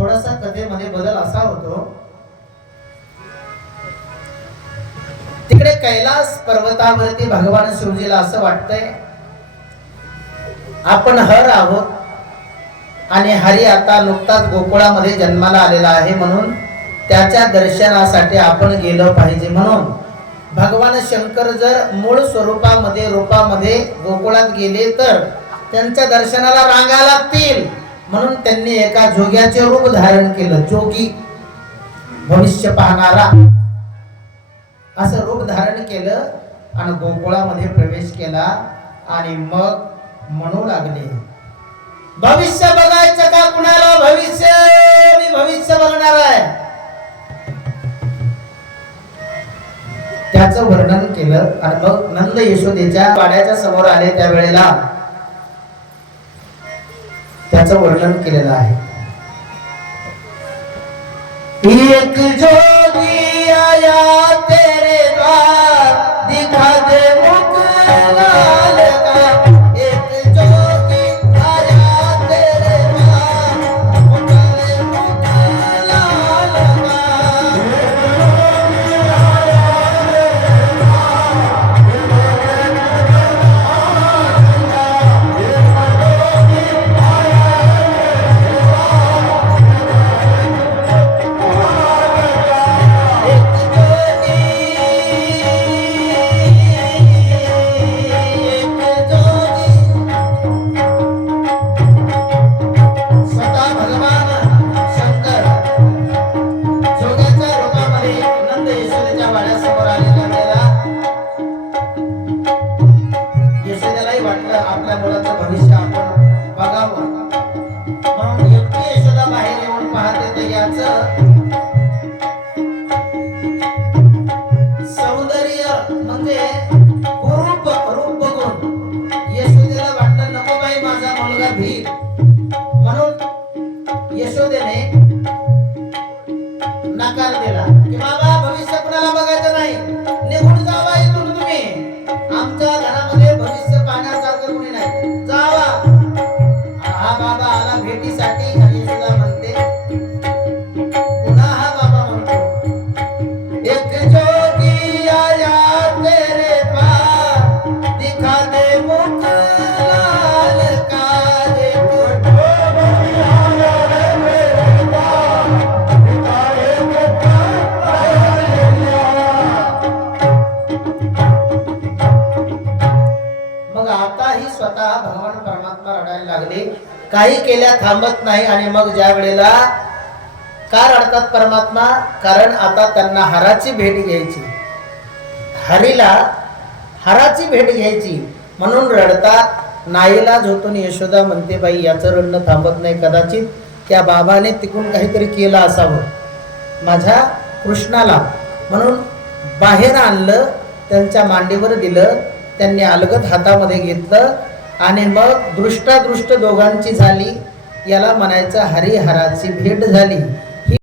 थोडासा कथेमध्ये बदल असा होतो, तिकडे कैलास पर्वतावरती भगवान शिवजीला असं वाटतंय आपण हर आहोत आणि हरी आता नुकताच गोकुळामध्ये जन्माला आलेला आहे, म्हणून त्याच्या दर्शनासाठी आपण गेलं पाहिजे. म्हणून भगवान शंकर जर मूळ स्वरूपामध्ये रूपामध्ये गोकुळात गेले तर त्यांच्या दर्शनाला रांगा लागतील, म्हणून त्यांनी एका जोग्याचे रूप धारण केलं. जोगी भविष्य पाहणारा असं रूप धारण केलं आणि गोकुळामध्ये प्रवेश केला आणि मग म्हणू लागले, भविष्य बघायचं का कुणाला? भविष्य, मी भविष्य बघणार आहे. त्याचं वर्णन केलं आणि मग नंद यशोदेच्या वाड्याच्या समोर आले त्यावेळेला त्याचं वर्णन केलेलं आहे. एक जोगी आया तेरे द्वार, दिखा दे मुख लाल का. एक जोगी आया तेरे द्वार, दिखा दे मुख लाल का. आपल्या मुलाचं भविष्य आपण बघावं, म्हणून एकटी यशोदा बाहेर येऊन पाहते तर याचं सौंदर्य म्हणजे रूप बघून यशोदेला वाटलं नको बाई माझा मुलगा भील, म्हणून यशोदेने नकार दिला की बाबा भविष्य कुणाला बघायचं नाही, निघून जावा इथून तुम्ही, आमच्या घरामध्ये भविष्य पाहण्यासारखं कोणी नाही, जावा. हा बाबा आला भेटीसाठी आणि यशोदा म्हणते, पुन्हा हा बाबा म्हणतो, एक जोगी आया तेरे द्वार, दिखा दे मुख लाल का. एक जोगी आया तेरे द्वार, दिखा दे मुख लाल का. मग आता ही स्वतः भगवान परमात्मा रडायला लागले, काही केल्या थांबत नाही. आणि मग ज्या वेळेला का रडतात परमात्मा? कारण आता त्यांना हराची भेट घ्यायची, हरीला हराची भेट घ्यायची म्हणून रडतात. नाईलाज होतो. यशोदा म्हणते, बाई याचं रडणं थांबत नाही, कदाचित त्या बाबाने तिकडून काहीतरी केलं असावं माझ्या कृष्णाला, म्हणून बाहेर आणलं, त्यांच्या मांडीवर दिलं, त्यांनी अलगद हातामध्ये घेतलं आणि मग दृष्टादृष्ट दोघांची झाली. याला म्हणायचं हरिहराची भेट झाली.